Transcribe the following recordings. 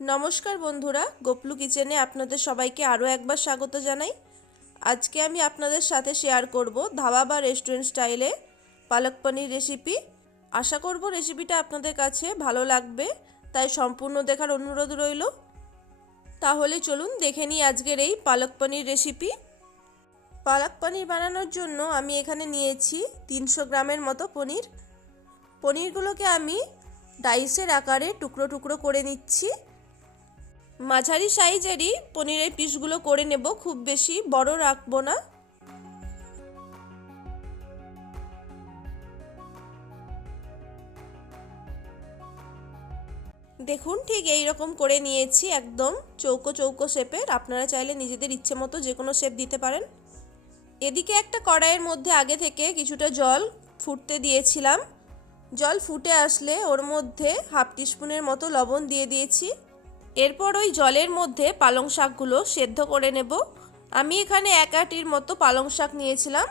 নমস্কার বন্ধুরা, গোপলু কিচেনে আপনাদের সবাইকে আরও একবার স্বাগত জানাই। আজকে আমি আপনাদের সাথে শেয়ার করব ধাবা বা রেস্টুরেন্ট স্টাইলে পালক পনির রেসিপি। আশা করব রেসিপিটা আপনাদের কাছে ভালো লাগবে, তাই সম্পূর্ণ দেখার অনুরোধ রইল। তাহলে চলুন দেখে নিই আজকের এই পালক পনির রেসিপি। পালক পনির বানানোর জন্য আমি এখানে নিয়েছি তিনশো গ্রামের মতো পনির। পনিরগুলোকে আমি ডাইসের আকারে টুকরো টুকরো করে নিচ্ছি। মাঝারি সাইজেরই পনিরের পিসগুলো করে নেব, খুব বেশি বড় রাখব না। দেখুন, ঠিক এই রকম করে নিয়েছি একদম চৌকো চৌকো শেপের আপনারা চাইলে নিজেদের ইচ্ছে মতো যে কোনো শেপ দিতে পারেন। এদিকে একটা কড়াইয়ের মধ্যে আগে থেকে কিছুটা জল ফুটতে দিয়েছিলাম। জল ফুটে আসলে ওর মধ্যে হাফ টিস্পুনের মতো লবণ দিয়ে দিয়েছি। এরপর ওই জলের মধ্যে পালং শাকগুলো সেদ্ধ করে নেব। আমি এখানে এক আটির মতো পালং শাক নিয়েছিলাম।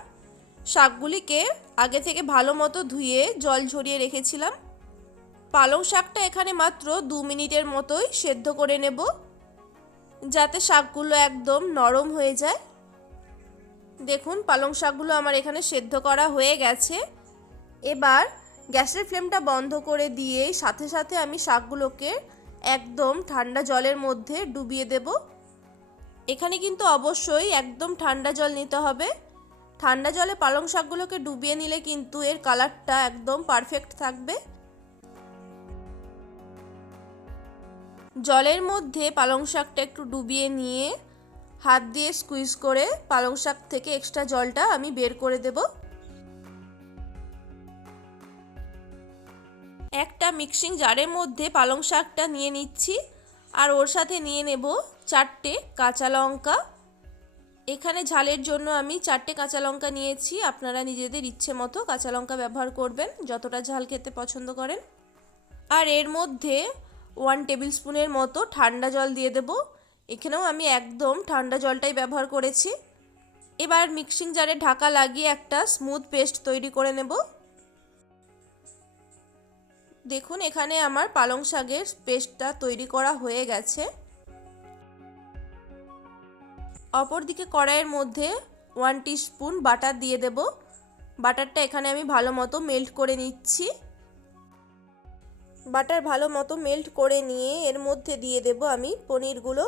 শাকগুলিকে আগে থেকে ভালো মতো ধুয়ে জল ঝরিয়ে রেখেছিলাম। পালং শাকটা এখানে মাত্র দু মিনিটের মতোই সেদ্ধ করে নেব, যাতে শাকগুলো একদম নরম হয়ে যায়। দেখুন, পালং শাকগুলো আমার এখানে সেদ্ধ করা হয়ে গেছে। এবার গ্যাসের ফ্লেমটা বন্ধ করে দিয়ে সাথে সাথে আমি শাকগুলোকে একদম ঠান্ডা জলের মধ্যে ডুবিয়ে দেব। এখানে কিন্তু অবশ্যই একদম ঠান্ডা জল নিতে হবে। ঠান্ডা জলে পালং শাকগুলোকে ডুবিয়ে নিলে কিন্তু এর কালারটা একদম পারফেক্ট থাকবে। জলের মধ্যে পালং শাকটা একটু ডুবিয়ে নিয়ে হাত দিয়ে স্কুইজ করে পালং শাক থেকে এক্সট্রা জলটা আমি বের করে দেব। একটা মিক্সিং জারের মধ্যে পালং শাকটা নিয়ে নিচ্ছি। আর ওর সাথে নিয়ে নেব চারটে কাঁচা লঙ্কা। এখানে ঝালের জন্য আমি চারটে কাঁচা লঙ্কা নিয়েছি। আপনারা নিজেদের ইচ্ছে মতো কাঁচা লঙ্কা ব্যবহার করবেন, যতটা ঝাল খেতে পছন্দ করেন। আর এর মধ্যে ওয়ান টেবিল স্পুনের মতো ঠান্ডা জল দিয়ে দেব। এখানেও আমি একদম ঠান্ডা জলটাই ব্যবহার করেছি। এবার মিক্সিং জারে ঢাকা লাগিয়ে একটা স্মুথ পেস্ট তৈরি করে নেব। দেখুন, এখানে আমার পালং শাকের পেস্টটা তৈরি করা হয়ে গেছে। অপরদিকে কড়াইয়ের মধ্যে ওয়ান স্পুন বাটার দিয়ে দেব। বাটারটা এখানে আমি ভালো মতো মেল্ট করে নিচ্ছি। বাটার ভালো মতো মেল্ট করে নিয়ে এর মধ্যে দিয়ে দেব আমি পনিরগুলো।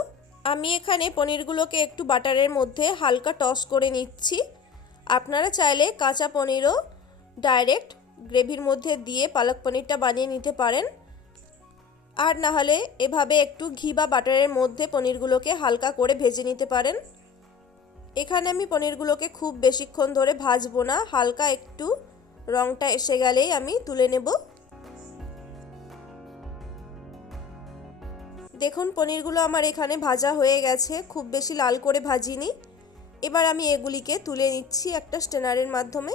আমি এখানে পনিরগুলোকে একটু বাটারের মধ্যে হালকা টস করে নিচ্ছি। আপনারা চাইলে কাঁচা পনিরও ডাইরেক্ট গ্রেভির মধ্যে দিয়ে পালক পনিরটা বানিয়ে নিতে পারেন। আর না হলে এভাবে একটু ঘি বা বাটারের মধ্যে পনিরগুলোকে হালকা করে ভেজে নিতে পারেন। এখানে আমি পনিরগুলোকে খুব বেশিক্ষণ ধরে ভাজবো না, হালকা একটু রঙটা এসে গেলেই আমি তুলে নেব। দেখুন, পনিরগুলো আমার এখানে ভাজা হয়ে গেছে, খুব বেশি লাল করে ভাজিনি। এবার আমি এগুলিকে তুলে নিচ্ছি একটা স্টেনারের মাধ্যমে।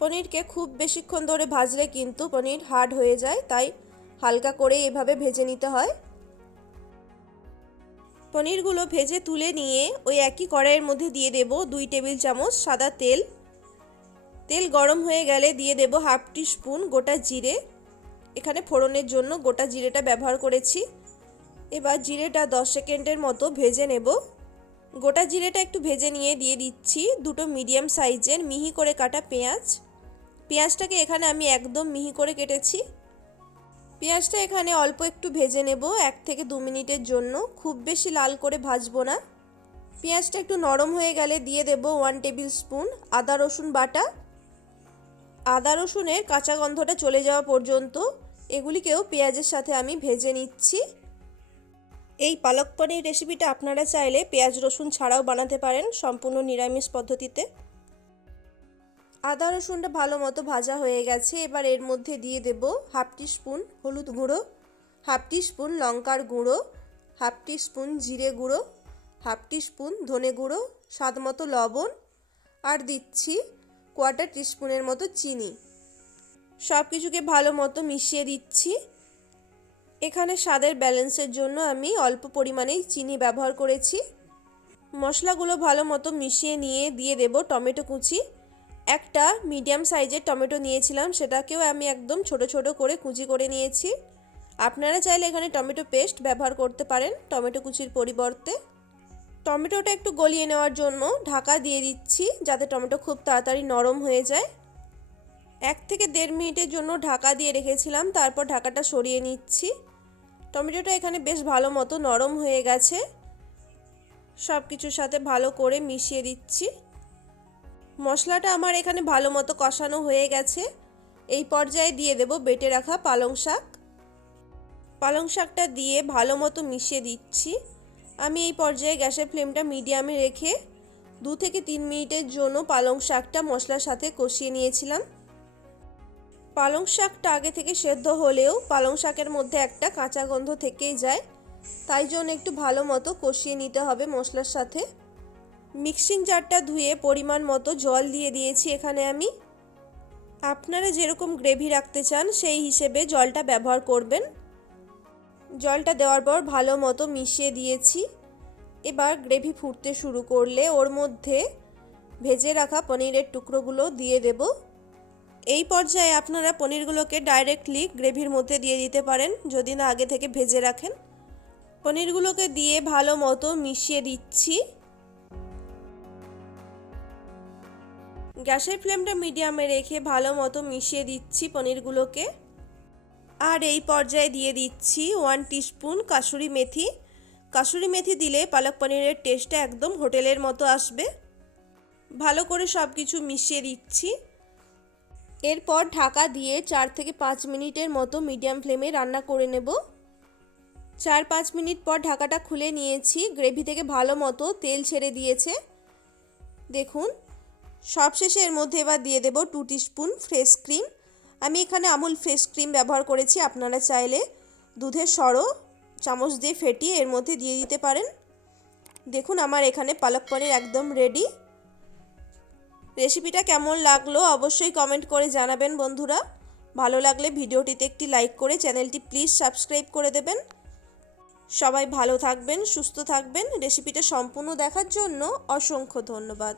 পনিরকে খুব বেশিক্ষণ ধরে ভাজলে কিন্তু পনির হার্ড হয়ে যায়, তাই হালকা করে এভাবে ভেজে নিতে হয়। পনিরগুলো ভেজে তুলে নিয়ে ওই একই কড়াইয়ের মধ্যে দিয়ে দেব দুই টেবিল চামচ সাদা তেল। তেল গরম হয়ে গেলে দিয়ে দেব হাফ টি স্পুন গোটা জিরে। এখানে ফোড়নের জন্য গোটা জিরেটা ব্যবহার করেছি। এবার জিরেটা দশ সেকেন্ডের মতো ভেজে নেব। গোটা জিরেটা একটু ভেজে নিয়ে দিয়ে দিচ্ছি দুটো মিডিয়াম সাইজের মিহি করে কাটা পেঁয়াজ। পেঁয়াজটাকে এখানে আমি একদম মিহি করে কেটেছি। পেঁয়াজটা এখানে অল্প একটু ভেজে নেব, এক থেকে দু মিনিটের জন্য। খুব বেশি লাল করে ভাজবো না। পেঁয়াজটা একটু নরম হয়ে গেলে দিয়ে দেব ওয়ান টেবিল স্পুন আদা, রসুন বাটা। আদা, রসুনের কাঁচা গন্ধটা চলে যাওয়া পর্যন্ত এগুলিকেও পেঁয়াজের সাথে আমি ভেজে নিচ্ছি। এই পালক পনির রেসিপিটা আপনারা চাইলে পেঁয়াজ, রসুন ছাড়াও বানাতে পারেন সম্পূর্ণ নিরামিষ পদ্ধতিতে। আদা রসুনটা ভালো মতো ভাজা হয়ে গেছে। এবার এর মধ্যে দিয়ে দেব হাফ স্পুন হলুদ গুঁড়ো, হাফ স্পুন লঙ্কার গুঁড়ো, হাফ স্পুন জিরে গুঁড়ো, হাফ স্পুন ধনে গুঁড়ো, স্বাদ মতো লবণ, আর দিচ্ছি কোয়ার্টার টিস্পুনের মতো চিনি। সব কিছুকে ভালো মতো মিশিয়ে দিচ্ছি। এখানে স্বাদের ব্যালেন্সের জন্য আমি অল্প পরিমাণেই চিনি ব্যবহার করেছি। মশলাগুলো ভালো মতো মিশিয়ে নিয়ে দিয়ে দেব টমেটো কুচি। একটা মিডিয়াম সাইজের টমেটো নিয়েছিলাম, সেটাকেও আমি একদম ছোট ছোট করে কুচি করে নিয়েছি। আপনারা চাইলে এখানে টমেটো পেস্ট ব্যবহার করতে পারেন টমেটো কুচির পরিবর্তে। টমেটোটা একটু গলিয়ে নেওয়ার জন্য ঢাকা দিয়ে দিচ্ছি, যাতে টমেটো খুব তাড়াতাড়ি নরম হয়ে যায়। এক থেকে দেড় মিনিটের জন্য ঢাকা দিয়ে রেখেছিলাম, তারপর ঢাকাটা সরিয়ে নিচ্ছি। টমেটোটা এখানে বেশ ভালো মতো নরম হয়ে গেছে। সব কিছুর সাথে ভালো করে মিশিয়ে দিচ্ছি। মশলাটা আমার এখানে ভালো মতো কষানো হয়ে গেছে। এই পর্যায়ে দিয়ে দেব বেটে রাখা পালং শাক। পালং শাকটা দিয়ে ভালো মতো মিশিয়ে দিচ্ছি। আমি এই পর্যায়ে গ্যাসের ফ্লেমটা মিডিয়ামে রেখে দু থেকে তিন মিনিটের জন্য পালং শাকটা মশলার সাথে কষিয়ে নিয়েছিলাম। পালং শাকটা আগে থেকে সেদ্ধ হলেও পালং শাকের মধ্যে একটা কাঁচা গন্ধ থেকেই যায়। তাই জন্য একটু ভালো মতো কষিয়ে নিতে হবে মশলার সাথে। মিক্সিং জারটা ধুয়ে পরিমাণ মতো জল দিয়ে দিয়েছি এখানে আমি। আপনারা যেরকম গ্রেভি রাখতে চান, সেই হিসেবে জলটা ব্যবহার করবেন। জলটা দেওয়ার পর ভালো মতো মিশিয়ে দিয়েছি। এবার গ্রেভি ফুটতে শুরু করলে ওর মধ্যে ভেজে রাখা পনিরের টুকরোগুলো দিয়ে দেব। এই পর্যায়ে আপনারা পনিরগুলোকে ডাইরেক্টলি গ্রেভির মধ্যে দিয়ে দিতে পারেন, যদি না আগে থেকে ভেজে রাখেন। পনিরগুলোকে দিয়ে ভালো মতো মিশিয়ে দিচ্ছি। গ্যাসের ফ্লেমটা মিডিয়ামে রেখে ভালো মতো মিশিয়ে দিচ্ছি পনিরগুলোকে। আর এই পর্যায়ে দিয়ে দিচ্ছি ওয়ান টিস্পুন কাসুরি মেথি। কাসুরি মেথি দিলে পালক পনিরের টেস্টটা একদম হোটেলের মতো আসবে। ভালো করে সব কিছু মিশিয়ে দিচ্ছি। এরপর ঢাকা দিয়ে চার থেকে পাঁচ মিনিটের মতো মিডিয়াম ফ্লেমে রান্না করে নেব। চার পাঁচ মিনিট পর ঢাকাটা খুলে নিয়েছি। গ্রেভি থেকে ভালো মতো তেল ছেড়ে দিয়েছে। দেখুন সবশেষে এর মধ্যে এবার দিয়ে দেব টু স্পুন ফ্রেশ ক্রিম আমি এখানে আমুল ফ্রেশ ক্রিম ব্যবহার করেছি, আপনারা চাইলে দুধের সরো চামচ দিয়ে ফেটিয়ে এর মধ্যে দিয়ে দিতে পারেন। দেখুন আমার এখানে পালক পনির একদম রেডি রেসিপিটা কেমন লাগল অবশ্যই কমেন্ট করে জানাবেন বন্ধুরা। ভালো লাগলে ভিডিওটিতে একটি লাইক করে চ্যানেলটি প্লিজ সাবস্ক্রাইব করে দেবেন। সবাই ভালো থাকবেন, সুস্থ থাকবেন। রেসিপিটা সম্পূর্ণ দেখার জন্য অসংখ্য ধন্যবাদ।